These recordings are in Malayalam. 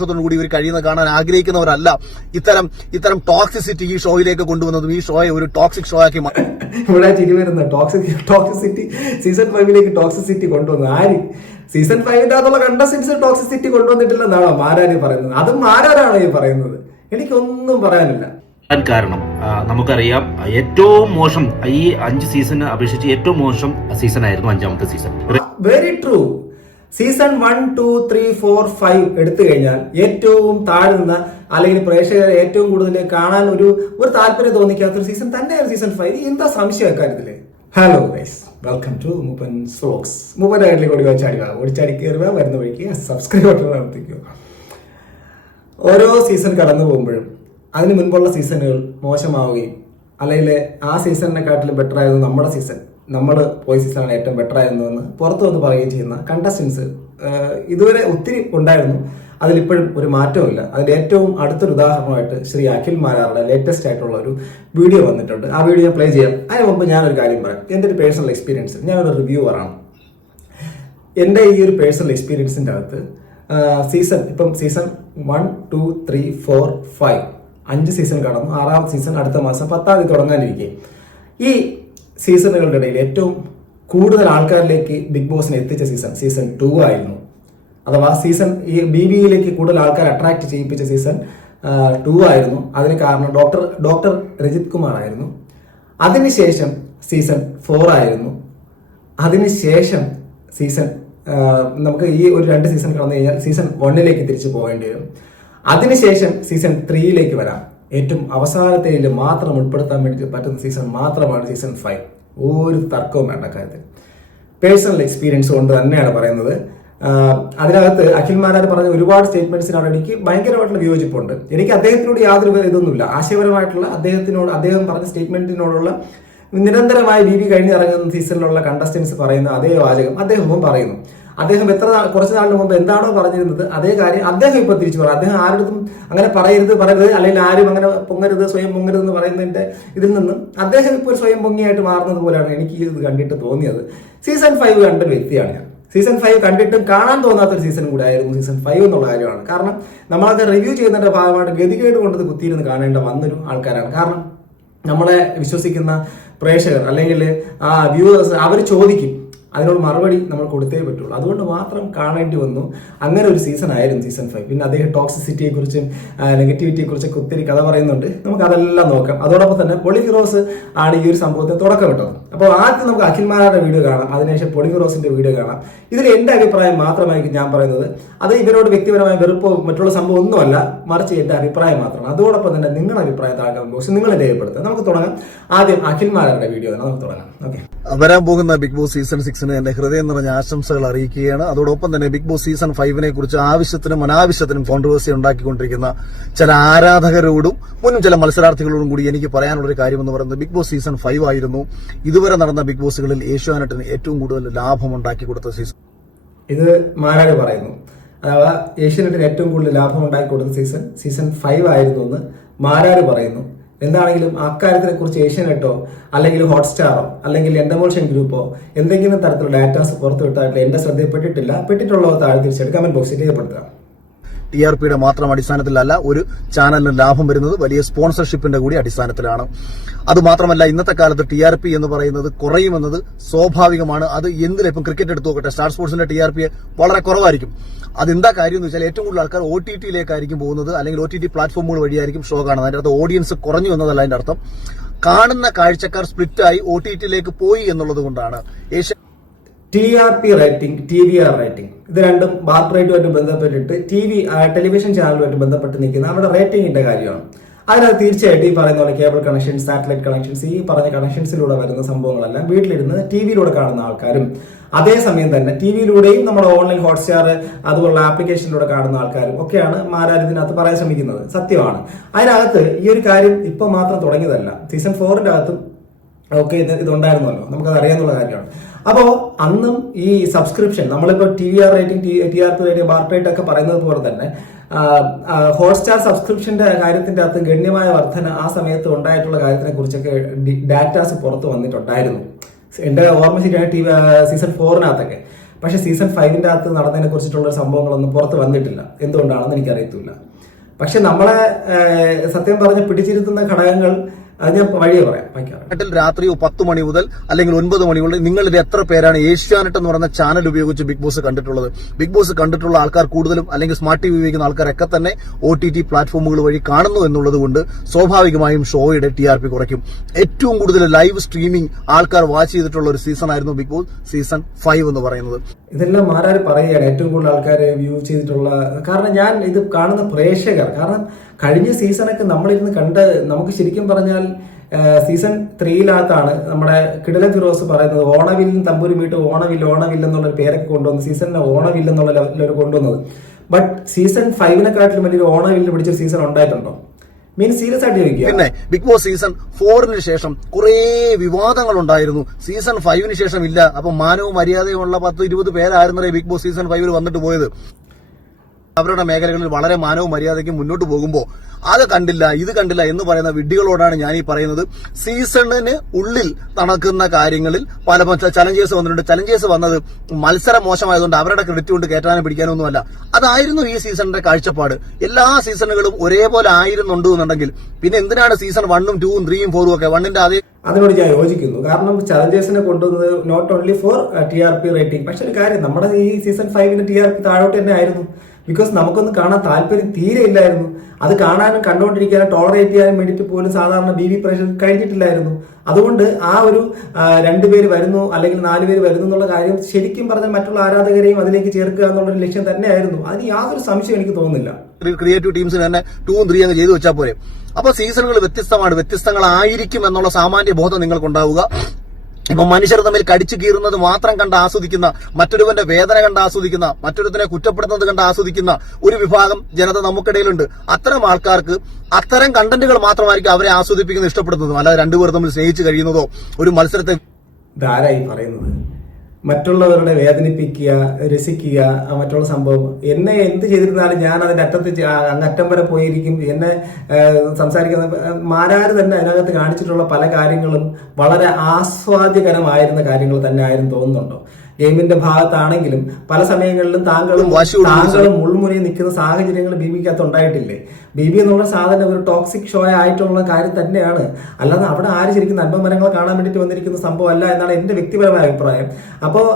കൂടി ഇവർ കഴിയുന്ന കാണാൻ ആഗ്രഹിക്കുന്നവരല്ല. ഇത്തരം ഇത്തരം ടോക്സിസിറ്റി ഈ ഷോയിലേക്ക് കൊണ്ടുവന്നതും ഈ ഷോയെ ഒരു ടോക്സിക് ഷോ ആക്കി മാറ്റി ഇവിടെ ചിരി വരുന്ന ടോക്സിക് ടോക്സിസിറ്റി സീസൺ ഫൈവിലേക്ക് ടോക്സിസിറ്റി കൊണ്ടുവന്നു ആര്? സീസൺ ഫൈവിന്റെ അകത്തുള്ള കണ്ടസ്റ്റൻസ് ടോക്സിസിറ്റി കൊണ്ടുവന്നിട്ടില്ല കൊണ്ടുവന്നിട്ടില്ലെന്നാണോ മാരാര് പറയുന്നത്? അതും മാരാരാണോ ഈ പറയുന്നത്? എനിക്കൊന്നും പറയാനില്ല. കാരണം നമുക്കറിയാം ഏറ്റവും മോശം ഈ അഞ്ച് സീസൺ അപേക്ഷിച്ച് ഏറ്റവും മോശം സീസൺ ആയിരുന്നു അഞ്ചാമത്തെ season very true season one two three four five എടുത്തു കഴിഞ്ഞാൽ ഏറ്റവും താഴ്ന്ന അല്ലെങ്കിൽ പ്രേക്ഷകർ ഏറ്റവും കൂടുതൽ കാണാൻ ഒരു ഒരു താല്പര്യം തോന്നിക്കാത്ത ഒരു സീസൺ തന്നെയാണ് സീസൺ ഫൈവ്. എന്താ സംശയം അക്കാര്യത്തിൽ hello guys welcome to Mooppan socks മൂപ്പൻ ആയിട്ട് വാ ഓടിച്ചാടി കയറുക വരുന്ന വഴിക്ക് സബ്സ്ക്രൈബ് ബട്ടൺ നടത്തിക്കുക ഓരോ സീസൺ കടന്നു പോകുമ്പോഴും അതിന് മുൻപുള്ള സീസണുകൾ മോശമാവുകയും അല്ലെങ്കിൽ ആ സീസണിനെക്കാട്ടിലും ബെറ്റർ ആയിരുന്നു നമ്മുടെ സീസൺ. നമ്മൾ പോയ സീസണാണ് ഏറ്റവും ബെറ്റർ ആയിരുന്നതെന്ന് പുറത്തു വന്ന് പറയുകയും ചെയ്യുന്ന കണ്ടസ്റ്റൻസ് ഇതുവരെ ഒത്തിരി ഉണ്ടായിരുന്നു. അതിലിപ്പോഴും ഒരു മാറ്റമില്ല അതിൽ ഏറ്റവും അടുത്തൊരു ഉദാഹരണമായിട്ട് ശ്രീ അഖിൽ മാരാറുടെ ലേറ്റസ്റ്റ് ആയിട്ടുള്ള ഒരു വീഡിയോ വന്നിട്ടുണ്ട്. ആ വീഡിയോ പ്ലേ ചെയ്യാം. അതിന് മുമ്പ് ഞാനൊരു കാര്യം പറയാം. എന്റെ ഒരു പേഴ്സണൽ എക്സ്പീരിയൻസ് ഞാനൊരു റിവ്യൂവറാണ് എന്റെ ഈ ഒരു പേഴ്സണൽ എക്സ്പീരിയൻസിന്റെ അകത്ത് സീസൺ ഇപ്പം season one two three four five അഞ്ച് സീസൺ കടന്നു. ആറാം സീസൺ അടുത്ത മാസം പത്താം തീയതി തുടങ്ങാനിരിക്കുകയും ഈ സീസണുകളുടെ ഇടയിൽ ഏറ്റവും കൂടുതൽ ആൾക്കാരിലേക്ക് ബിഗ് ബോസിനെ എത്തിച്ച സീസൺ സീസൺ ടു ആയിരുന്നു. അഥവാ സീസൺ ഈ ബി ബിയിലേക്ക് കൂടുതൽ ആൾക്കാർ അട്രാക്ട് ചെയ്യിപ്പിച്ച സീസൺ ടു ആയിരുന്നു. അതിന് കാരണം ഡോക്ടർ ഡോക്ടർ രജിത് കുമാർ ആയിരുന്നു. അതിനുശേഷം സീസൺ ഫോർ ആയിരുന്നു. അതിനുശേഷം സീസൺ നമുക്ക് ഈ ഒരു രണ്ട് സീസൺ കടന്നു കഴിഞ്ഞാൽ സീസൺ വണ്ണിലേക്ക് തിരിച്ചു പോകേണ്ടി വരും. അതിനുശേഷം സീസൺ ത്രീയിലേക്ക് വരാം. ഏറ്റവും അവസാനത്തേതിൽ മാത്രം ഉൾപ്പെടുത്താൻ വേണ്ടി പറ്റുന്ന സീസൺ മാത്രമാണ് സീസൺ ഫൈവ് ഒരു തർക്കവും വേണ്ട കാര്യത്തിൽ. പേഴ്സണൽ എക്സ്പീരിയൻസ് കൊണ്ട് തന്നെയാണ് പറയുന്നത്. അതിനകത്ത് അഖിൽ മാരാർ പറഞ്ഞ ഒരുപാട് സ്റ്റേറ്റ്മെന്റ്സിനോട് എനിക്ക് ഭയങ്കരമായിട്ടുള്ള വിയോജിപ്പുണ്ട്. എനിക്ക് അദ്ദേഹത്തിനോട് യാതൊരു ഇതൊന്നുമില്ല. ആശയപരമായിട്ടുള്ള അദ്ദേഹത്തിനോട് അദ്ദേഹം പറഞ്ഞ സ്റ്റേറ്റ്മെന്റിനോടുള്ള നിരന്തരമായി ബി കഴിഞ്ഞിറങ്ങുന്ന സീസണിലുള്ള കണ്ടസ്റ്റൻസ് പറയുന്ന അതേ വാചകം അദ്ദേഹവും പറയുന്നു. അദ്ദേഹം എത്ര കുറച്ച് നാളിന് മുമ്പ് എന്താണോ പറഞ്ഞിരുന്നത് അതേ കാര്യം അദ്ദേഹം ഇപ്പൊ തിരിച്ചു പറയും അദ്ദേഹം ആരുടെയും അങ്ങനെ പറയരുത് പറയരുത് അല്ലെങ്കിൽ ആരും അങ്ങനെ പൊങ്ങരുത് സ്വയം പൊങ്ങരുത് എന്ന് പറയുന്നതിന്റെ ഇതിൽ നിന്നും അദ്ദേഹം ഇപ്പോൾ ഒരു സ്വയം പൊങ്ങിയായിട്ട് മാറുന്നത് പോലെയാണ് എനിക്ക് ഇത് കണ്ടിട്ട് തോന്നിയത്. സീസൺ ഫൈവ് കണ്ട വ്യക്തിയാണ് ഞാൻ. സീസൺ ഫൈവ് കണ്ടിട്ടും കാണാൻ തോന്നാത്ത ഒരു സീസൺ കൂടെ ആയിരുന്നു സീസൺ ഫൈവ് എന്നുള്ള കാര്യമാണ്. കാരണം നമ്മളത് റിവ്യൂ ചെയ്യുന്നതിന്റെ ഭാഗമായിട്ട് ഗതികേട് കൊണ്ടത് കുത്തിയിരുന്ന് കാണേണ്ട വന്നൊരു ആൾക്കാരാണ്. കാരണം നമ്മളെ വിശ്വസിക്കുന്ന പ്രേക്ഷകർ അല്ലെങ്കിൽ ആ വ്യൂവേഴ്സ് അവർ ചോദിക്കും അതിനോട് മറുപടി നമ്മൾ കൊടുത്തേ പറ്റുള്ളൂ. അതുകൊണ്ട് മാത്രം കാണേണ്ടി വന്നു. അങ്ങനെ ഒരു സീസൺ ആയിരുന്നു സീസൺ ഫൈവ് പിന്നെ അദ്ദേഹം കുറിച്ചും നെഗറ്റിവിറ്റിയെ കുറിച്ചൊക്കെ ഒത്തിരി കഥ പറയുന്നുണ്ട്. നമുക്ക് അതെല്ലാം നോക്കാം. അതോടൊപ്പം തന്നെ പൊളി ഹീറോസ് ആണ് ഈ ഒരു സംഭവത്തിന് തുടക്കമിട്ടത് അപ്പോൾ ആദ്യം നമുക്ക് അഖിൽമാരുടെ വീഡിയോ കാണാം അതിനുശേഷം പൊളി റോസിന്റെ വീഡിയോ കാണാം. ഇതിൽ എന്റെ അഭിപ്രായം മാത്രമായിരിക്കും ഞാൻ പറയുന്നത്. അത് ഇവരോട് വ്യക്തിപരമായ വെറുപ്പോ മറ്റുള്ള സംഭവം ഒന്നുമല്ല മറിച്ച് എന്റെ അഭിപ്രായം മാത്രമാണ്. അതോടൊപ്പം തന്നെ നിങ്ങളുടെ അഭിപ്രായം താഴെ ബോക്സ് നിങ്ങൾ രേഖപ്പെടുത്തുക. നമുക്ക് തുടങ്ങാം. ആദ്യം അഖിൽമാരുടെ വീഡിയോ തന്നെ നമുക്ക് തുടങ്ങാം. ഓക്കെ. വരാൻ പോകുന്ന ബിഗ് ബോസ് സീസൺ സിക്സിന് എന്റെ ഹൃദയം നിറഞ്ഞ ആശംസകൾ അറിയിക്കുകയാണ്. അതോടൊപ്പം തന്നെ ബിഗ് ബോസ് സീസൺ ഫൈവിനെ കുറിച്ച് ആവശ്യത്തിനും അനാവശ്യത്തിനും കോൺട്രവേഴ്സി ഉണ്ടാക്കിക്കൊണ്ടിരിക്കുന്ന ചില ആരാധകരോടും മുന്നും ചില മത്സരാർത്ഥികളോടും കൂടി എനിക്ക് പറയാനുള്ള ഒരു കാര്യം എന്ന് പറയുന്നത് ബിഗ് ബോസ് സീസൺ ഫൈവ് ആയിരുന്നു. ഇതുവരെ നടന്ന ബിഗ് ബോസുകളിൽ ഏഷ്യാനെറ്റിന് ഏറ്റവും കൂടുതൽ ലാഭം ഉണ്ടാക്കി കൊടുത്ത സീസൺ ഇത് മാരാര് പറയുന്നു. അഥവാ ഏഷ്യാനെറ്റിന് ഏറ്റവും കൂടുതൽ ലാഭം ഉണ്ടാക്കി കൊടുത്ത സീസൺ സീസൺ ഫൈവ് ആയിരുന്നു എന്ന് മാരാര് പറയുന്നു. എന്താണെങ്കിലും അക്കാര്യത്തിനെ കുറിച്ച് ഏഷ്യാനെറ്റോ അല്ലെങ്കിൽ ഹോട്ട്സ്റ്റാറോ അല്ലെങ്കിൽ എൻഡമോഷൻ ഗ്രൂപ്പോ എന്തെങ്കിലും തരത്തിലുള്ള ഡാറ്റാസ് പുറത്തുവിട്ടായിട്ട് എന്റെ ശ്രദ്ധയിൽപ്പെട്ടിട്ടില്ല പെട്ടിട്ടുള്ളവ താഴെ തീർച്ചയായിട്ടും കമന്റ് ബോക്സിൽ രേഖപ്പെടുത്തുക ടി ആർ പിയുടെ മാത്രം അടിസ്ഥാനത്തിലല്ല ഒരു ചാനലിന് ലാഭം വരുന്നത് വലിയ സ്പോൺസർഷിപ്പിന്റെ കൂടി അടിസ്ഥാനത്തിലാണ്. അതുമാത്രമല്ല ഇന്നത്തെ കാലത്ത് ടി ആർ പി എന്ന് പറയുന്നത് കുറയുമെന്നത് സ്വാഭാവികമാണ്. അത് എന്തിലും ഇപ്പം ക്രിക്കറ്റ് എടുത്തു നോക്കട്ടെ സ്റ്റാർ സ്പോർട്സിന്റെ ടി ആർ പി വളരെ കുറവായിരിക്കും. അതെന്താ കാര്യം എന്ന് വെച്ചാൽ ഏറ്റവും കൂടുതൽ ആൾക്കാർ ഒ ടി ടിയിലേക്കായിരിക്കും പോകുന്നത് അല്ലെങ്കിൽ ഒ ടി ടി പ്ലാറ്റ്ഫോമുകൾ വഴിയായിരിക്കും ഷോ കാണുന്നത് അതിന്റെ അർത്ഥം ഓഡിയൻസ് കുറഞ്ഞു എന്നതല്ല അതിന്റെ അർത്ഥം. കാണുന്ന കാഴ്ചക്കാർ സ്പ്ലിറ്റായി ഒ ടി ടിയിലേക്ക് പോയി എന്നുള്ളത് കൊണ്ടാണ്. Asia T R P rating T V R rating ഇത് രണ്ടും ബാത്ത് റേറ്റുമായിട്ട് ബന്ധപ്പെട്ടിട്ട് ടി വി ടെലിവിഷൻ ചാനലുമായിട്ട് ബന്ധപ്പെട്ട് നിൽക്കുന്ന അവിടെ റേറ്റിംഗിന്റെ കാര്യമാണ്. അതിനകത്ത് തീർച്ചയായിട്ടും ഈ പറയുന്ന പോലെ കേബിൾ കണക്ഷൻ സാറ്റലൈറ്റ് കണക്ഷൻസ് ഈ പറഞ്ഞ കണക്ഷൻസിലൂടെ വരുന്ന സംഭവങ്ങളെല്ലാം വീട്ടിലിരുന്ന് ടി വിയിലൂടെ കാണുന്ന ആൾക്കാരും അതേസമയം തന്നെ ടി വിയിലൂടെയും നമ്മുടെ ഓൺലൈൻ ഹോട്ട്സ്റ്റാർ അതുപോലുള്ള ആപ്ലിക്കേഷനിലൂടെ കാണുന്ന ആൾക്കാരും ഒക്കെയാണ് മാരാർ ഇതിനകത്ത് പറയാൻ ശ്രമിക്കുന്നത്. സത്യമാണ്. അതിനകത്ത് ഈ ഒരു കാര്യം ഇപ്പം മാത്രം തുടങ്ങിയതല്ല. സീസൺ ഫോറിന്റെ അകത്തും ഓക്കെ ഇത് ഇതുണ്ടായിരുന്നല്ലോ. നമുക്കത് അറിയാന്നുള്ള കാര്യമാണ്. അപ്പോൾ അന്നും ഈ സബ്സ്ക്രിപ്ഷൻ നമ്മളിപ്പോൾ T V R rating T R P rating bar rate ഒക്കെ പറയുന്നത് പോലെ തന്നെ ഹോട്ട്സ്റ്റാർ സബ്സ്ക്രിപ്ഷന്റെ കാര്യത്തിന്റെ അകത്ത് ഗണ്യമായ വർധന ആ സമയത്ത് ഉണ്ടായിട്ടുള്ള കാര്യത്തിനെ കുറിച്ചൊക്കെ ഡാറ്റാസ് പുറത്ത് വന്നിട്ടുണ്ടായിരുന്നു. എന്റെ ഓർമ്മ ശരിയാണ് ടി സീസൺ ഫോറിനകത്തൊക്കെ പക്ഷേ സീസൺ ഫൈവിന്റെ അകത്ത് നടന്നതിനെ കുറിച്ചിട്ടുള്ള സംഭവങ്ങളൊന്നും പുറത്ത് വന്നിട്ടില്ല. എന്തുകൊണ്ടാണെന്ന് എനിക്കറിയത്തില്ല. പക്ഷെ നമ്മളെ സത്യം പറഞ്ഞ് പിടിച്ചിരുത്തുന്ന ഘടകങ്ങൾ അത് വഴിയെ രാത്രി പത്ത് മണി മുതൽ അല്ലെങ്കിൽ ഒൻപത് മണി മുതൽ നിങ്ങളിൽ എത്ര പേരാണ് ഏഷ്യാനെറ്റ് എന്ന് പറയുന്ന ചാനൽ ഉപയോഗിച്ച് ബിഗ് ബോസ് കണ്ടിട്ടുള്ളത്. ബിഗ് ബോസ് കണ്ടിട്ടുള്ള ആൾക്കാർ കൂടുതലും അല്ലെങ്കിൽ സ്മാർട്ട് ടി വി ഉപയോഗിക്കുന്ന ആൾക്കാരൊക്കെ തന്നെ ഒ ടി ടി പ്ലാറ്റ്ഫോമുകൾ വഴി കാണുന്നു എന്നുള്ളത് കൊണ്ട് സ്വാഭാവികമായും ഷോയുടെ ടി ആർ പി കുറയ്ക്കും. ഏറ്റവും കൂടുതൽ ലൈവ് സ്ട്രീമിംഗ് ആൾക്കാർ വാച്ച് ചെയ്തിട്ടുള്ള ഒരു സീസൺ ആയിരുന്നു ബിഗ് ബോസ് സീസൺ ഫൈവ് എന്ന് പറയുന്നത്. ഇതെല്ലാം മാറാര് പറയുകയാണ്? ഏറ്റവും കൂടുതൽ ആൾക്കാർ വ്യൂ ചെയ്തിട്ടുള്ള കാരണം ഞാൻ ഇത് കാണുന്ന പ്രേക്ഷകർ. കാരണം കഴിഞ്ഞ സീസണൊക്കെ നമ്മളിരുന്ന് കണ്ട് നമുക്ക് ശരിക്കും പറഞ്ഞാൽ സീസൺ ത്രീയിനകത്താണ് നമ്മുടെ കിടല ഫിറോസ് പറയുന്നത് ഓണവില്ലും തമ്പൂരി വീട്ട് ഓണവില്ല ഓണവില്ലെന്നുള്ളൊരു പേരൊക്കെ കൊണ്ടുവന്നു സീസണിന് ഓണവില്ലെന്നുള്ള ലെവലിൽ കൊണ്ടുവന്നത്. ബട്ട് സീസൺ ഫൈവിനെക്കാട്ടിലും വലിയൊരു ഓണവില്ല് പിടിച്ചൊരു സീസൺ ഉണ്ടായിട്ടുണ്ടോ? സീരിയസ് ആയിട്ട് പിന്നെ ബിഗ് ബോസ് സീസൺ ഫോറിന് ശേഷം കുറേ വിവാദങ്ങൾ ഉണ്ടായിരുന്നു സീസൺ ഫൈവിന് ശേഷം ഇല്ല. അപ്പൊ മാനവും മര്യാദയുമുള്ള പത്ത് ഇരുപത് പേരായിരുന്നേ ബിഗ് ബോസ് സീസൺ ഫൈവിൽ വന്നിട്ട് പോയത്? അവരുടെ മേഖലകളിൽ വളരെ മാനവും മര്യാദയ്ക്കും മുന്നോട്ട് പോകുമ്പോൾ അത് കണ്ടില്ല ഇത് കണ്ടില്ല എന്ന് പറയുന്ന വിഡ്ഢികളോടാണ് ഞാൻ ഈ പറയുന്നത്. സീസണിന് ഉള്ളിൽ നടക്കുന്ന കാര്യങ്ങളിൽ പല ചലഞ്ചേഴ്സ് വന്നിട്ടുണ്ട്. ചലഞ്ചേഴ്സ് വന്നത് മത്സരം മോശമായതുകൊണ്ട് അവരുടെ ക്രെഡിറ്റ് കൊണ്ട് കയറ്റാനും പിടിക്കാനും ഒന്നുമല്ല അതായിരുന്നു ഈ സീസണിന്റെ കാഴ്ചപ്പാട്. എല്ലാ സീസണുകളും ഒരേപോലെ ആയിരുന്നുണ്ട് എന്നുണ്ടെങ്കിൽ പിന്നെ എന്തിനാണ് സീസൺ വണ്ണും ടൂവും ത്രീയും ഫോറും ഒക്കെ? വണ്ണിന്റെ അതേ അതിനോട് ഞാൻ യോജിക്കുന്നു. കാരണം ചലഞ്ചേഴ്സിനെ കൊണ്ടുവന്നത് not only for T R P rating പക്ഷെ ഒരു കാര്യം നമ്മുടെ ഈ സീസൺ ഫൈവിന്റെ ടി ആർ പി താഴോട്ട് തന്നെ ആയിരുന്നു. ബിക്കോസ് നമുക്കൊന്നും കാണാൻ താല്പര്യം തീരെ ഇല്ലായിരുന്നു. അത് കാണാനും കണ്ടുകൊണ്ടിരിക്കാനും ടോളറേറ്റ് ചെയ്യാനും വേണ്ടിയിട്ട് പോലും സാധാരണ ബി വി പ്രേക്ഷകർ കഴിഞ്ഞിട്ടില്ലായിരുന്നു. അതുകൊണ്ട് ആ ഒരു രണ്ട് പേര് വരുന്നു അല്ലെങ്കിൽ നാല് പേര് വരുന്നു എന്നുള്ള കാര്യം ശരിക്കും പറഞ്ഞാൽ മറ്റുള്ള ആരാധകരെയും അതിലേക്ക് ചേർക്കുക എന്നുള്ളൊരു ലക്ഷ്യം തന്നെയായിരുന്നു. അതിന് യാതൊരു സംശയം എനിക്ക് തോന്നുന്നില്ല. ക്രിയേറ്റീവ് ടീംസ് തന്നെ ടൂവും ത്രീ അങ്ങ് ചെയ്തു വെച്ചാൽ പോരെ. അപ്പൊ സീസണുകൾ വ്യത്യസ്തമാണ്. വ്യത്യസ്തങ്ങളായിരിക്കും എന്നുള്ള സാമാന്യ ബോധം നിങ്ങൾക്കുണ്ടാവുക. ഇപ്പൊ മനുഷ്യർ തമ്മിൽ കടിച്ചു കീറുന്നത് മാത്രം കണ്ട് ആസ്വദിക്കുന്ന മറ്റൊരുവന്റെ വേദന കണ്ട് ആസ്വദിക്കുന്ന മറ്റൊരുത്തിനെ കുറ്റപ്പെടുത്തുന്നത് കണ്ട് ആസ്വദിക്കുന്ന ഒരു വിഭാഗം ജനത നമുക്കിടയിലുണ്ട്. അത്തരം ആൾക്കാർക്ക് അത്തരം കണ്ടന്റുകൾ മാത്രമായിരിക്കും അവരെ ആസ്വദിപ്പിക്കുന്നത് ഇഷ്ടപ്പെടുന്നതും അല്ലാതെ രണ്ടുപേർ തമ്മിൽ സ്നേഹിച്ചു കഴിയുന്നതോ ഒരു മത്സരത്തെ ധാരായി പറയുന്നത്? മറ്റുള്ളവരുടെ വേദനിപ്പിക്കുക രസിക്കുക മറ്റുള്ള സംഭവം. എന്നെ എന്ത് ചെയ്തിരുന്നാലും ഞാൻ അതിന്റെ അറ്റത്ത് അങ്ങറ്റം വരെ പോയിരിക്കും. എന്നെ സംസാരിക്കുന്ന മാരാർ തന്നെ അതിനകത്ത് കാണിച്ചിട്ടുള്ള പല കാര്യങ്ങളും വളരെ ആസ്വാദ്യകരമായിരുന്ന കാര്യങ്ങൾ തന്നെ ആയിരുന്നു തോന്നുന്നുണ്ടോ? ഗെയിമിന്റെ ഭാഗത്താണെങ്കിലും പല സമയങ്ങളിലും താങ്കളും താങ്കളും മുൾമുനയിൽ നിൽക്കുന്ന സാഹചര്യങ്ങൾ ബി ബിക്കകത്ത് ഉണ്ടായിട്ടില്ലേ? ബി ബി എന്നുള്ള സാധനം ഒരു ടോക്സിക് ഷോ ആയിട്ടുള്ള കാര്യം തന്നെയാണ്. അല്ലാതെ അവിടെ ആര് ശരിക്കും നന്മമരങ്ങൾ കാണാൻ വേണ്ടിയിട്ട് വന്നിരിക്കുന്ന സംഭവം അല്ല എന്നാണ് എന്റെ വ്യക്തിപരമായ അഭിപ്രായം. അപ്പോൾ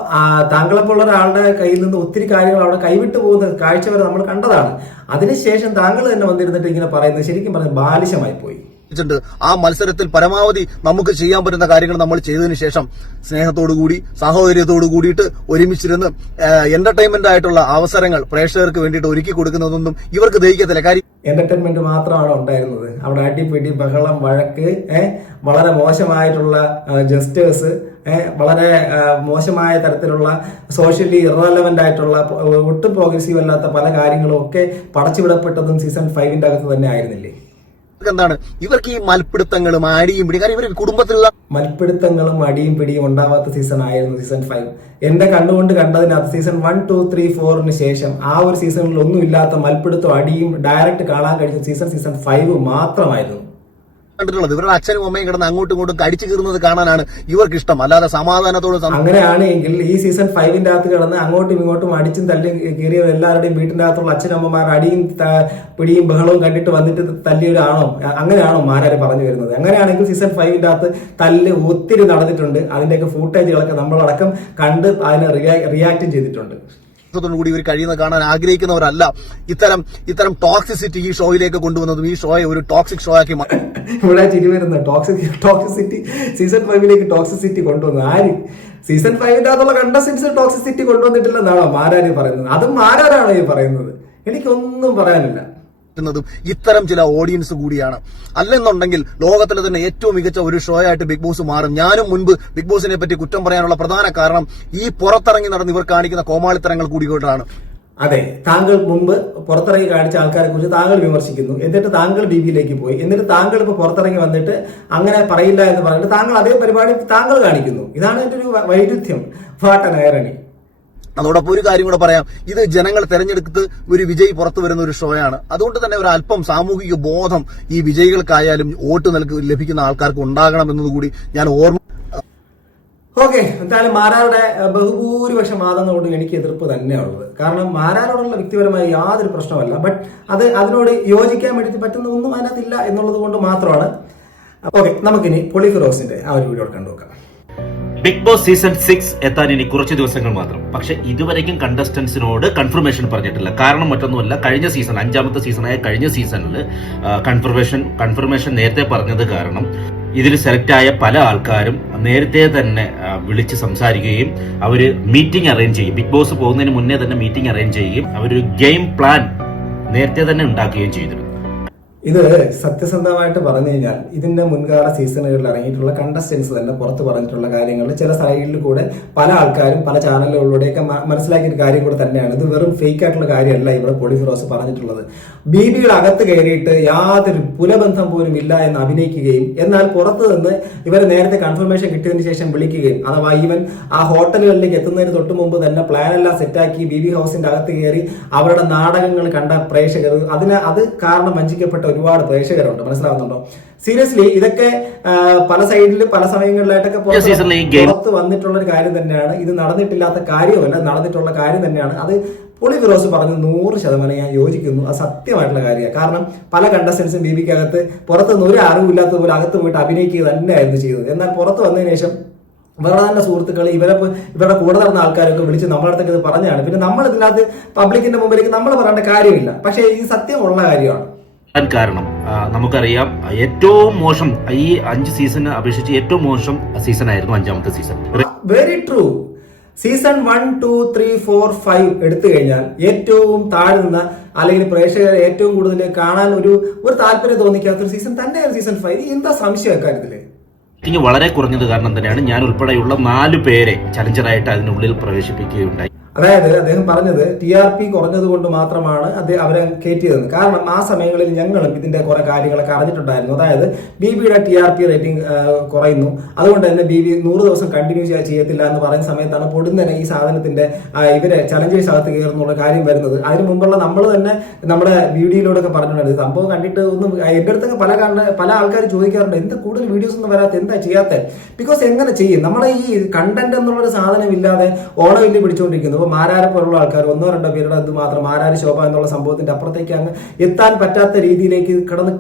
താങ്കളെപ്പോലുള്ള ഒരാളുടെ കയ്യിൽ നിന്ന് ഒത്തിരി കാര്യങ്ങൾ അവിടെ കൈവിട്ടു പോകുന്ന കാഴ്ച വരെ നമ്മൾ കണ്ടതാണ്. അതിനുശേഷം താങ്കൾ തന്നെ വന്നിരുന്നിട്ട് ഇങ്ങനെ പറയുന്നത് ശരിക്കും പറഞ്ഞാൽ ബാലിശമായി പോയി. ണ്ട് ആ മത്സരത്തിൽ പരമാവധി നമുക്ക് ചെയ്യാൻ പറ്റുന്ന കാര്യങ്ങൾ നമ്മൾ ചെയ്തതിനു ശേഷം സ്നേഹത്തോടു കൂടി സാഹോദര്യത്തോടു കൂടിയിട്ട് ഒരുമിച്ചിരുന്ന് എന്റർടൈൻമെന്റ് ആയിട്ടുള്ള അവസരങ്ങൾ പ്രേക്ഷകർക്ക് വേണ്ടിയിട്ട് ഒരുക്കി കൊടുക്കുന്നതൊന്നും ഇവർക്ക് ദഹിക്കത്തില്ല. കാര്യം എന്റർടൈൻമെന്റ് മാത്രമാണ് ഉണ്ടായിരുന്നത്. അവിടെ അടിപിടി ബഹളം വഴക്ക് വളരെ മോശമായിട്ടുള്ള ജസ്റ്റേഴ്സ് വളരെ മോശമായ തരത്തിലുള്ള സോഷ്യലി ഇറലവന്റ് ആയിട്ടുള്ള ഒട്ടും പ്രോഗ്രസീവ് അല്ലാത്ത പല കാര്യങ്ങളും ഒക്കെ പടച്ചുവിടപ്പെട്ടതും സീസൺ ഫൈവിന്റെ അകത്ത് തന്നെ ആയിരുന്നില്ലേ? എന്താണ്? ഇവർക്ക് ഈ മൽപ്പിടുത്തങ്ങളും അടിയും പിടിയും കാരണം ഇവർക്ക് കുടുംബത്തിലുള്ള മൽപ്പിടുത്തങ്ങളും അടിയും പിടിയും ഉണ്ടാവാത്ത സീസൺ ആയിരുന്നു സീസൺ ഫൈവ് എന്റെ കണ്ണുകൊണ്ട് കണ്ടതിനകത്ത് സീസൺ വൺ ടു ത്രീ ഫോറിന് ശേഷം ആ ഒരു സീസണിൽ ഒന്നും ഇല്ലാത്ത മൽപ്പിടുത്തം അടിയും ഡയറക്റ്റ് കാണാൻ കഴിഞ്ഞ സീസൺ സീസൺ ഫൈവ് മാത്രമായിരുന്നു. കണ്ടിട്ടുള്ളത്. ഇവരുടെ അച്ഛനും അമ്മയും കിടന്ന് അങ്ങോട്ടും ഇങ്ങോട്ടും കടിച്ചു കീറുന്നത് കാണാനാണ് ഇവർക്ക് ഇഷ്ടം. അല്ലാതെ സമാധാനത്തോട് അങ്ങനെയാണ് അങ്ങനെയാണെങ്കിൽ ഈ സീസൺ ഫൈവിന്റെ അകത്ത് കിടന്ന് അങ്ങോട്ടും ഇങ്ങോട്ടും അടിച്ചും തല്ലി കീറിയ എല്ലാവരുടെയും വീട്ടിന്റെ അകത്തുള്ള അച്ഛനമ്മമാർ അടിയും പിടിയും ബഹളവും കണ്ടിട്ട് വന്നിട്ട് തല്ലിയവരാണോ? അങ്ങനെയാണോ മാരാര് പറഞ്ഞു വരുന്നത്? അങ്ങനെയാണെങ്കിൽ സീസൺ ഫൈവിന്റെ അകത്ത് തല്ല് ഒത്തിരി നടന്നിട്ടുണ്ട്. അതിന്റെയൊക്കെ ഫൂട്ടേജുകളൊക്കെ നമ്മളടക്കം കണ്ട് അതിനെ റിയാക്റ്റും ചെയ്തിട്ടുണ്ട്. കൂടി ഇവർ കഴിയുന്നത് കാണാൻ ആഗ്രഹിക്കുന്നവരല്ല. ഇത്തരം ഇത്തരം ടോക്സിസിറ്റി ഈ ഷോയിലേക്ക് കൊണ്ടുവന്നതും ഈ ഷോയെ ഒരു ടോക്സിക് ഷോ ആക്കി ഇവിടെ ചിരി വരുന്ന. ടോക്സിക് ടോക്സിസിറ്റി സീസൺ ഫൈവിലേക്ക് ടോക്സിസിറ്റി കൊണ്ടുവന്നു. ആര്? സീസൺ ഫൈവിന്റെ അകത്തുള്ള കണ്ടസ്റ്റൻസ് ടോക്സിസിറ്റി കൊണ്ടുവന്നിട്ടില്ലെന്നാണോ മാരാരി പറയുന്നത്? അതും മാരാരാണോ ഈ പറയുന്നത്? എനിക്കൊന്നും പറയാനില്ല. ുന്നതും ഇത്തരം ചില ഓഡിയൻസ് കൂടിയാണ്. അല്ലെന്നുണ്ടെങ്കിൽ ലോകത്തിലെ തന്നെ ഏറ്റവും മികച്ച ഒരു ഷോ ആയിട്ട് ബിഗ് ബോസ് മാറും. ഞാനും മുൻപ് ബിഗ് ബോസിനെ പറ്റി കുറ്റം പറയാനുള്ള പ്രധാന കാരണം ഈ പുറത്തിറങ്ങി നടന്ന് ഇവർ കാണിക്കുന്ന കോമാളിത്തരങ്ങൾ കൂടിയാണ് അതെ താങ്കൾ മുമ്പ് പുറത്തിറങ്ങി കാണിച്ച ആൾക്കാരെ കുറിച്ച് താങ്കൾ വിമർശിക്കുന്നു. എന്നിട്ട് താങ്കൾ ബി ബിയിലേക്ക് പോയി. എന്നിട്ട് താങ്കൾ ഇപ്പൊ പുറത്തിറങ്ങി വന്നിട്ട് അങ്ങനെ പറയില്ല എന്ന് പറഞ്ഞിട്ട് താങ്കൾ അതേ പരിപാടി താങ്കൾ കാണിക്കുന്നു. ഇതാണ് എന്റെ ഒരു വൈരുദ്ധ്യം. വാട്ടൻ ഐറണി അതോടൊപ്പം ഒരു കാര്യം കൂടെ പറയാം. ഇത് ജനങ്ങൾ തെരഞ്ഞെടുത്ത് ഒരു വിജയി പുറത്തു വരുന്ന ഒരു ഷോയാണ് അതുകൊണ്ട് തന്നെ ഒരു അല്പം സാമൂഹിക ബോധം ഈ വിജയികൾക്കായാലും വോട്ട് നൽകി ലഭിക്കുന്ന ആൾക്കാർക്ക് ഉണ്ടാകണം എന്നതുകൂടി ഞാൻ ഓർമ്മ ഓക്കെ എന്തായാലും മാരാരുടെ ബഹുഭൂരിപക്ഷം വാദങ്ങളോട് എനിക്ക് എതിർപ്പ് തന്നെയാണുള്ളത് കാരണം മാരാരോടുള്ള വ്യക്തിപരമായ യാതൊരു പ്രശ്നമല്ല ബട്ട് അത് അതിനോട് യോജിക്കാൻ വേണ്ടി പറ്റുന്ന ഒന്നും അതിനകത്തില്ല എന്നുള്ളത് കൊണ്ട് മാത്രമാണ്. ഓക്കെ നമുക്കിനി പൊളിഫിറോസിന്റെ ആ ഒരു വീഡിയോ കണ്ടു നോക്കാം ബിഗ് ബോസ് സീസൺ സിക്സ് എത്താൻ ഇനി കുറച്ച് ദിവസങ്ങൾ മാത്രം. പക്ഷെ ഇതുവരെയും കണ്ടസ്റ്റൻസിനോട് കൺഫർമേഷൻ പറഞ്ഞിട്ടില്ല. കാരണം മറ്റൊന്നുമല്ല കഴിഞ്ഞ സീസൺ അഞ്ചാമത്തെ സീസണായ കഴിഞ്ഞ സീസണിൽ കൺഫർമേഷൻ കൺഫർമേഷൻ നേരത്തെ പറഞ്ഞത് കാരണം ഇതിൽ സെലക്ട് ആയ പല ആൾക്കാരും നേരത്തെ തന്നെ വിളിച്ച് സംസാരിക്കുകയും അവർ മീറ്റിംഗ് അറേഞ്ച് ചെയ്യും. ബിഗ് ബോസ് പോകുന്നതിന് മുന്നേ തന്നെ മീറ്റിംഗ് അറേഞ്ച് ചെയ്യുകയും അവരൊരു ഗെയിം പ്ലാൻ നേരത്തെ തന്നെ ഉണ്ടാക്കുകയും ചെയ്തിരുന്നു. ഇത് സത്യസന്ധമായിട്ട് പറഞ്ഞു കഴിഞ്ഞാൽ ഇതിന്റെ മുൻകാല സീസണുകളിൽ ഇറങ്ങിയിട്ടുള്ള കണ്ടസ്റ്റൻസ് തന്നെ പുറത്ത് പറഞ്ഞിട്ടുള്ള കാര്യങ്ങൾ ചില സൈഡിൽ കൂടെ പല ആൾക്കാരും പല ചാനലുകളിലൂടെയൊക്കെ മനസ്സിലാക്കിയ കാര്യം കൂടെ തന്നെയാണ്. ഇത് വെറും ഫേക്ക് ആയിട്ടുള്ള കാര്യമല്ല ഇവിടെ പൊളിഫിറോസ് പറഞ്ഞിട്ടുള്ളത്. ബി ബിയുടെ അകത്ത് കയറിയിട്ട് യാതൊരു പുലബന്ധം പോലും ഇല്ല എന്ന് അഭിനയിക്കുകയും എന്നാൽ പുറത്തു നിന്ന് ഇവർ നേരത്തെ കൺഫർമേഷൻ കിട്ടിയതിന് ശേഷം വിളിക്കുകയും അഥവാ ഈവൻ ആ ഹോട്ടലുകളിലേക്ക് എത്തുന്നതിന് തൊട്ട് മുമ്പ് തന്നെ പ്ലാൻ എല്ലാം സെറ്റാക്കി ബി ബി ഹൗസിന്റെ അകത്ത് കയറി അവരുടെ നാടകങ്ങൾ കണ്ട പ്രേക്ഷകർ അതിന് അത് കാരണം വഞ്ചിക്കപ്പെട്ട ഒരുപാട് പ്രേക്ഷകരുണ്ട്. മനസ്സിലാവുന്നുണ്ടോ? സീരിയസ്ലി ഇതൊക്കെ പല സൈഡിൽ പല സമയങ്ങളിലായിട്ടൊക്കെ പുറത്ത് വന്നിട്ടുള്ള ഒരു കാര്യം തന്നെയാണ്. ഇത് നടന്നിട്ടില്ലാത്ത കാര്യമല്ല നടന്നിട്ടുള്ള കാര്യം തന്നെയാണ്. അത് പൊളി ഫിറോസ് പറഞ്ഞു നൂറ് ശതമാനം ഞാൻ യോജിക്കുന്നു. അത് സത്യമായിട്ടുള്ള കാര്യമാണ്. കാരണം പല കണ്ടസ്റ്റൻസും ബി ബിക്കകത്ത് പുറത്തുനിന്ന് ഒരു അറിവില്ലാത്ത പോലെ അകത്ത് പോയിട്ട് അഭിനയിക്കുക തന്നെയായിരുന്നു ചെയ്തത്. എന്നാൽ പുറത്ത് വന്നതിന് ശേഷം ഇവരുടെ തന്നെ സുഹൃത്തുക്കൾ ഇവരെ ഇവരുടെ കൂടെ നടന്ന ആൾക്കാരൊക്കെ വിളിച്ച് നമ്മുടെ അടുത്തൊക്കെ ഇത് പറഞ്ഞാണ് പിന്നെ നമ്മൾ ഇതിനകത്ത് പബ്ലിക്കിന്റെ മുമ്പിലേക്ക് നമ്മൾ പറയേണ്ട കാര്യമില്ല. പക്ഷേ ഇത് സത്യമുള്ള കാര്യമാണ്. കാരണം നമുക്കറിയാം ഏറ്റവും മോശം ഈ അഞ്ച് സീസണ് അപേക്ഷിച്ച് ഏറ്റവും മോശം സീസൺ ആയിരുന്നു അഞ്ചാമത്തെ season very true season one two three four five എടുത്തു കഴിഞ്ഞാൽ ഏറ്റവും താഴ്ന്ന അല്ലെങ്കിൽ പ്രേക്ഷകർ ഏറ്റവും കൂടുതൽ കാണാൻ ഒരു ഒരു താല്പര്യം തോന്നിക്കാത്ത ഒരു സീസൺ തന്നെയാണ് സീസൺ ഫൈവ് എന്താ സംശയം അക്കാര്യത്തിൽ? വളരെ കുറഞ്ഞത് കാരണം തന്നെയാണ് ഞാൻ ഉൾപ്പെടെയുള്ള നാല് പേരെ ചലഞ്ചറായിട്ട് അതിനുള്ളിൽ പ്രവേശിപ്പിക്കുകയുണ്ടായി. അതായത് അദ്ദേഹം പറഞ്ഞത് ടി ആർ പി കുറഞ്ഞത് കൊണ്ട് മാത്രമാണ് അദ്ദേഹം അവരെ കയറ്റിയതെന്ന് കാരണം ആ സമയങ്ങളിൽ ഞങ്ങളും ഇതിന്റെ കുറെ കാര്യങ്ങളൊക്കെ അറിഞ്ഞിട്ടുണ്ടായിരുന്നു. അതായത് ബി ബിയുടെ ടി ആർ പി റേറ്റിംഗ് കുറയുന്നു. അതുകൊണ്ട് തന്നെ ബി ബി നൂറ് ദിവസം കണ്ടിന്യൂ ചെയ്യത്തില്ല എന്ന് പറയുന്ന സമയത്താണ് പൊടുന്നനെ ഈ സാധനത്തിന്റെ ഇവരെ ചലഞ്ചേഴ്സ് അകത്ത് കയറുന്നുള്ള കാര്യം വരുന്നത്. അതിന് മുമ്പുള്ള നമ്മൾ തന്നെ നമ്മുടെ വീഡിയോയിലൂടെ ഒക്കെ പറഞ്ഞിട്ടുണ്ട് സംഭവം കണ്ടിട്ട് ഒന്നും എന്റെ അടുത്തൊക്കെ പല കണ്ട പല ആൾക്കാർ ചോദിക്കാറുണ്ട്. എന്ത് കൂടുതൽ വീഡിയോസ് ഒന്നും വരാത്ത എന്താ ചെയ്യാത്ത? ബിക്കോസ് എങ്ങനെ ചെയ്യും? നമ്മളെ ഈ കണ്ടന്റ് എന്നുള്ളൊരു സാധനം ഇല്ലാതെ ഓണവില്ല പിടിച്ചുകൊണ്ടിരിക്കുന്നു ഇപ്പൊ മാരാരെ പോലുള്ള ആൾക്കാർ ഒന്നോ രണ്ടോ പേരുടെ അത് മാത്രം മാരാരി ശോഭ എന്നുള്ള സംഭവത്തിന്റെ അപ്പുറത്തേക്ക് അങ്ങ് എത്താൻ പറ്റാത്ത രീതിയിലേക്ക് കിടന്ന്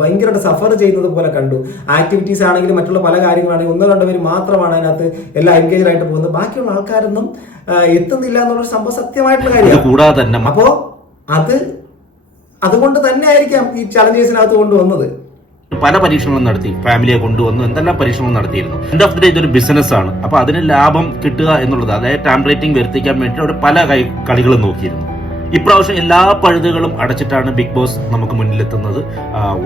ഭയങ്കര ഭയങ്കരമായിട്ട് സഫർ ചെയ്യുന്നത് പോലെ കണ്ടു. ആക്ടിവിറ്റീസ് ആണെങ്കിലും മറ്റുള്ള പല കാര്യങ്ങളാണെങ്കിലും ഒന്നോ രണ്ടോ പേര് മാത്രമാണ് അതിനകത്ത് എല്ലാം എൻഗേജ് ആയിട്ട് പോകുന്നത്. ബാക്കിയുള്ള ആൾക്കാരൊന്നും എത്തുന്നില്ല എന്നുള്ളൊരു സംഭവം സത്യമായിട്ടുള്ള കാര്യമാണ്. അപ്പോ അത് അതുകൊണ്ട് തന്നെ ആയിരിക്കാം ഈ ചലഞ്ചേഴ്സിനകത്ത് കൊണ്ടുവന്നത് പല പരീക്ഷണങ്ങളും നടത്തി ഫാമിലിയെ കൊണ്ടുവന്നു എന്തെല്ലാം പരീക്ഷണങ്ങൾ നടത്തിയിരുന്നു. എൻഡ് ഓഫ് ദി ഡേ ഇതൊരു ബിസിനസ് ആണ്. അപ്പൊ അതിന് ലാഭം കിട്ടുക എന്നുള്ളത് അതായത് ടാം റേറ്റിംഗ് വരുത്തിക്കാൻ വേണ്ടി അവിടെ പല കളികളും നോക്കിയിരുന്നു. ഇപ്രാവശ്യം എല്ലാ പഴുതുകളും അടച്ചിട്ടാണ് ബിഗ് ബോസ് നമുക്ക് മുന്നിലെത്തുന്നത്.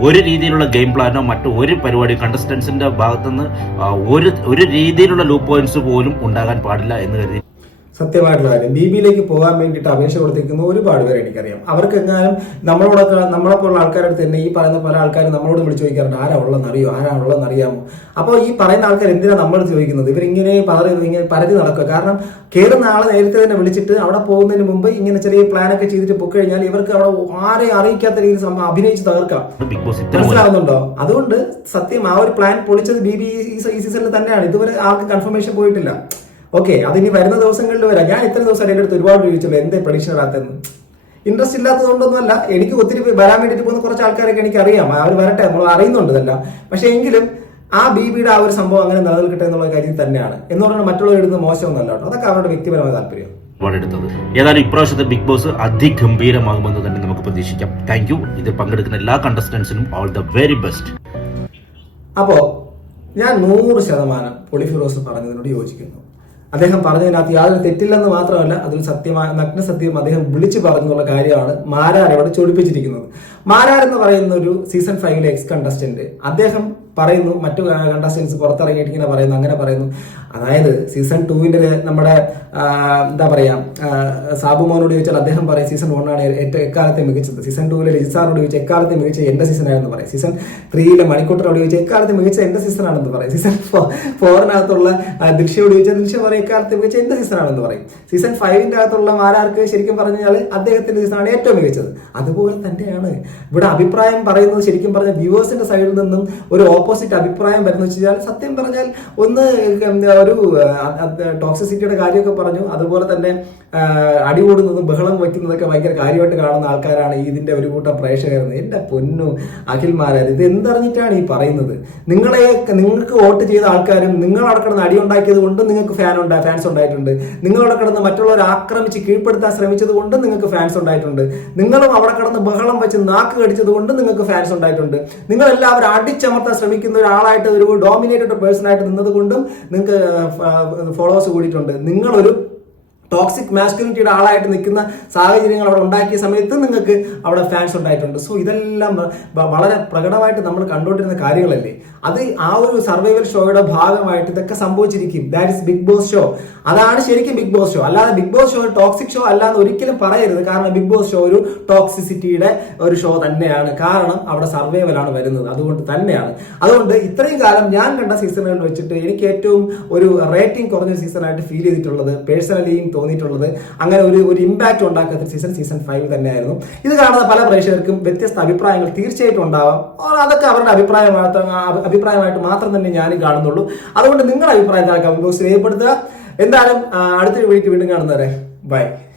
ഒരു രീതിയിലുള്ള ഗെയിം പ്ലാനോ മറ്റോ ഒരു പരിപാടി കണ്ടസ്റ്റൻസിന്റെ ഭാഗത്തുനിന്ന് ഒരു ഒരു രീതിയിലുള്ള ലൂ പോയിന്റ്സ് പോലും ഉണ്ടാകാൻ പാടില്ല എന്ന് കരുതി. സത്യമായിട്ടുള്ള കാര്യം. ബി ബിയിലേക്ക് പോകാൻ വേണ്ടിയിട്ട് അപേക്ഷ കൊടുത്തിരിക്കുന്ന ഒരുപാട് പേരെ എനിക്കറിയാം. അവർക്ക് എങ്ങാനും നമ്മളോടൊക്കെ നമ്മളെപ്പോലുള്ള ആൾക്കാരുടെ തന്നെ ഈ പറയുന്ന പല ആൾക്കാരും നമ്മളോട് വിളിച്ച് ചോദിക്കാറുണ്ട് ആരാ ഉള്ളതെന്ന് അറിയോ ആരാ ഉള്ളതെന്ന് അറിയാമോ അപ്പോൾ ഈ പറയുന്ന ആൾക്കാർ എന്തിനാ നമ്മൾ ചോദിക്കുന്നത്? ഇവരിങ്ങനെ പറയുന്നത് ഇങ്ങനെ പരതി നടക്കുക. കാരണം കയറുന്ന ആളെ നേരത്തെ തന്നെ വിളിച്ചിട്ട് അവിടെ പോകുന്നതിന് മുമ്പ് ഇങ്ങനെ ചെറിയ പ്ലാനൊക്കെ ചെയ്തിട്ട് പോയി കഴിഞ്ഞാൽ ഇവർക്ക് അവിടെ ആരെ അറിയിക്കാത്ത രീതിയിൽ സംഭവം അഭിനയിച്ച് തകർക്കാം. മനസ്സിലാവുന്നുണ്ടോ? അതുകൊണ്ട് സത്യം ആ ഒരു പ്ലാൻ പൊളിച്ചത് ബി ബി ഈ സീസണിൽ തന്നെയാണ്. ഇതുവരെ ആർക്കും കൺഫർമേഷൻ പോയിട്ടില്ല. ഓക്കെ അതിനി വരുന്ന ദിവസങ്ങളിൽ വരാം. ഞാൻ ഇത്ര ദിവസം എന്റെ അടുത്ത് ഒരുപാട് ചോദിച്ചല്ലോ എന്തേ പ്രഡിക്ഷൻ വരാത്തെന്ന് ഇൻട്രസ്റ്റ് ഇല്ലാത്തതുകൊണ്ടൊന്നുമല്ല എനിക്ക് ഒത്തിരി വരാൻ വേണ്ടിയിട്ട് പോകുന്ന കുറച്ച് ആൾക്കാരൊക്കെ എനിക്ക് അറിയാം അവർ വരട്ടെ നമ്മൾ അറിയുന്നുണ്ടല്ല പക്ഷേ എങ്കിലും ആ ബി ബിയുടെ ആ ഒരു സംഭവം അങ്ങനെ നിലനിൽക്കട്ടെ എന്നുള്ള കാര്യം തന്നെയാണ്. എന്ന് പറഞ്ഞാൽ മറ്റുള്ളവരുടെ മോശമൊന്നല്ല കേട്ടോ. അതൊക്കെ അവരുടെ വ്യക്തിപരമായ താല്പര്യം. എടുത്തത് ഏതായാലും ഇപ്രാവശ്യത്തെ ബിഗ് ബോസ് അതിഗംഭീരമാകുമെന്ന് തന്നെ നമുക്ക് പ്രതീക്ഷിക്കാം. താങ്ക് യു ഇതിൽ പങ്കെടുക്കുന്ന എല്ലാ കണ്ടസ്റ്റൻസിനും ഓൾ ദ വെരി ബെസ്റ്റ് അപ്പോ ഞാൻ നൂറ് ശതമാനം പൊളിഫിറോസ് പറഞ്ഞതിനോട് യോജിക്കുന്നു. അദ്ദേഹം പറഞ്ഞതിനകത്ത് യാതൊരു തെറ്റില്ലെന്ന് മാത്രമല്ല അതിൽ സത്യമായ നഗ്ന സത്യം അദ്ദേഹം വിളിച്ചു പറഞ്ഞുള്ള കാര്യമാണ് മാരാർ അവിടെ ചൊടിപ്പിച്ചിരിക്കുന്നത്. മാരാർ എന്ന് പറയുന്ന ഒരു സീസൺ ഫൈവിലെ എക്സ് കണ്ടസ്റ്റന്റ് അദ്ദേഹം പറയുന്നു. മറ്റു കണ്ടസ്റ്റൻസ് പുറത്തിറങ്ങിയിട്ട് ഇങ്ങനെ പറയുന്നു അങ്ങനെ പറയുന്നു. അതായത് സീസൺ ടൂവിന്റെ നമ്മുടെ എന്താ പറയാ ആ, സാബു മോനോട് ചോദിച്ചാൽ അദ്ദേഹം പറയും സീസൺ വൺ ആണ് ഏറ്റവും എക്കാലത്തെ മികച്ചത്. സീസൺ ടൂവിലെ രജിസാറിനോട് ചോദിച്ചാൽ എക്കാലത്തെ മികച്ച എന്റെ സീസൺ ആണെന്ന് പറയും. സീസൺ ത്രീയിലെ മണിക്കൂട്ടനോട് ചോദിച്ചാൽ എക്കാലത്തെ മികച്ച എന്റെ സീസൺ ആണെന്ന് പറയും. സീസൺ ഫോറിനകത്തുള്ള ദിക്ഷയോട് ചോദിച്ചാൽ ദിക്ഷ പറയും എക്കാലത്തെ മികച്ച എന്റെ സീസൺ ആണെന്ന് പറയും. സീസൺ ഫൈവിന്റെ അകത്തുള്ള മാരാർക്ക് ശരിക്കും പറഞ്ഞു കഴിഞ്ഞാൽ അദ്ദേഹത്തിന്റെ സീസണാണ് ഏറ്റവും മികച്ചത്. അതുപോലെ തന്നെയാണ് ഇവിടെ അഭിപ്രായം പറയുന്നത് ശരിക്കും പറഞ്ഞാൽ വ്യൂവേഴ്സിന്റെ സൈഡിൽ നിന്നും ഒരു ഓപ്പോസിറ്റ് അഭിപ്രായം വരുന്ന. വെച്ചാൽ സത്യം പറഞ്ഞാൽ ഒന്ന് ഒരു ടോക്സിസിറ്റിയുടെ കാര്യമൊക്കെ പറഞ്ഞു. അതുപോലെ തന്നെ അടികൂടുന്നതും അടി കൂടുന്നതും ബഹളം വയ്ക്കുന്നതൊക്കെ ഭയങ്കര കാര്യമായിട്ട് കാണുന്ന ആൾക്കാരാണ് ഇതിന്റെ ഒരു കൂട്ടം പ്രേക്ഷകരെന്ന്. എന്റെ പൊന്നു അഖിൽമാരായത് ഇത് എന്തറിഞ്ഞിട്ടാണ് ഈ പറയുന്നത്? നിങ്ങളെ നിങ്ങൾക്ക് വോട്ട് ചെയ്ത ആൾക്കാരും നിങ്ങൾ അവിടെ കിടന്ന് അടി ഉണ്ടാക്കിയത് കൊണ്ട് നിങ്ങൾക്ക് ഫാൻ ഉണ്ടായി ഫാൻസ് ഉണ്ടായിട്ടുണ്ട്. നിങ്ങൾ അവിടെ കിടന്ന് മറ്റുള്ളവരെ ആക്രമിച്ച് കീഴ്പ്പെടുത്താൻ ശ്രമിച്ചത് കൊണ്ട് നിങ്ങൾക്ക് ഫാൻസ് ഉണ്ടായിട്ടുണ്ട്. നിങ്ങളും അവിടെ കിടന്ന് ബഹളം വെച്ച് നാക്ക് കടിച്ചത് കൊണ്ട് നിങ്ങൾക്ക് ഫാൻസ് ഉണ്ടായിട്ടുണ്ട്. നിങ്ങളെല്ലാവരും അടിച്ചമർത്താൻ അടിച്ചമർത്താൻ ശ്രമിക്കുന്ന ഒരാളായിട്ട് ഒരു ഡോമിനേറ്റഡ് പേഴ്സൺ ആയിട്ട് നിന്നത് കൊണ്ടും നിങ്ങൾക്ക് ഫോളോവേഴ്സ് കൂടിയിട്ടുണ്ട്. നിങ്ങളൊരു ടോക്സിക് മാസ്കുലിറ്റിയുടെ ആളായിട്ട് നിൽക്കുന്ന സാഹചര്യങ്ങൾ അവിടെ ഉണ്ടാക്കിയ സമയത്ത് നിങ്ങൾക്ക് അവിടെ ഫാൻസ് ഉണ്ടായിട്ടുണ്ട്. സോ ഇതെല്ലാം വളരെ പ്രകടമായിട്ട് നമ്മൾ കണ്ടുകൊണ്ടിരുന്ന കാര്യങ്ങളല്ലേ? അത് ആ ഒരു സർവൈവൽ ഷോയുടെ ഭാഗമായിട്ട് ഇതൊക്കെ സംഭവിച്ചിരിക്കും. That is Bigg Boss show അതാണ് ശരിക്കും ബിഗ് ബോസ് ഷോ അല്ലാതെ Bigg Boss show toxic show അല്ലാന്ന് ഒരിക്കലും പറയരുത്. കാരണം ബിഗ് ബോസ് ഷോ ഒരു ടോക്സിസിറ്റിയുടെ ഒരു ഷോ തന്നെയാണ്. കാരണം അവിടെ സർവൈവൽ ആണ് വരുന്നത്. അതുകൊണ്ട് തന്നെയാണ്. അതുകൊണ്ട് ഇത്രയും കാലം ഞാൻ കണ്ട സീസണുകൾ വെച്ചിട്ട് എനിക്ക് ഏറ്റവും ഒരു റേറ്റിംഗ് കുറഞ്ഞ സീസണായിട്ട് ഫീൽ ചെയ്തിട്ടുള്ളത് പേഴ്സണലിയും തോന്നിയിട്ടുള്ളത്. അങ്ങനെ ഒരു ഒരു ഇമ്പാക്റ്റ് ഉണ്ടാക്കാത്ത സീസൺ സീസൺ ഫൈവ് തന്നെയായിരുന്നു. ഇത് കാണുന്ന പല പ്രേക്ഷകർക്കും വ്യത്യസ്ത അഭിപ്രായങ്ങൾ തീർച്ചയായിട്ടും ഉണ്ടാവാം. അതൊക്കെ അവരുടെ അഭിപ്രായമായിട്ട് അഭിപ്രായമായിട്ട് മാത്രം തന്നെ ഞാനും കാണുന്നുള്ളൂ. അതുകൊണ്ട് നിങ്ങളുടെ അഭിപ്രായം കമന്റ് ബോക്സിൽ രേഖപ്പെടുത്തുക. എന്തായാലും അടുത്തൊരു വീട്ടിൽ വീണ്ടും കാണുന്നവരെ ബൈ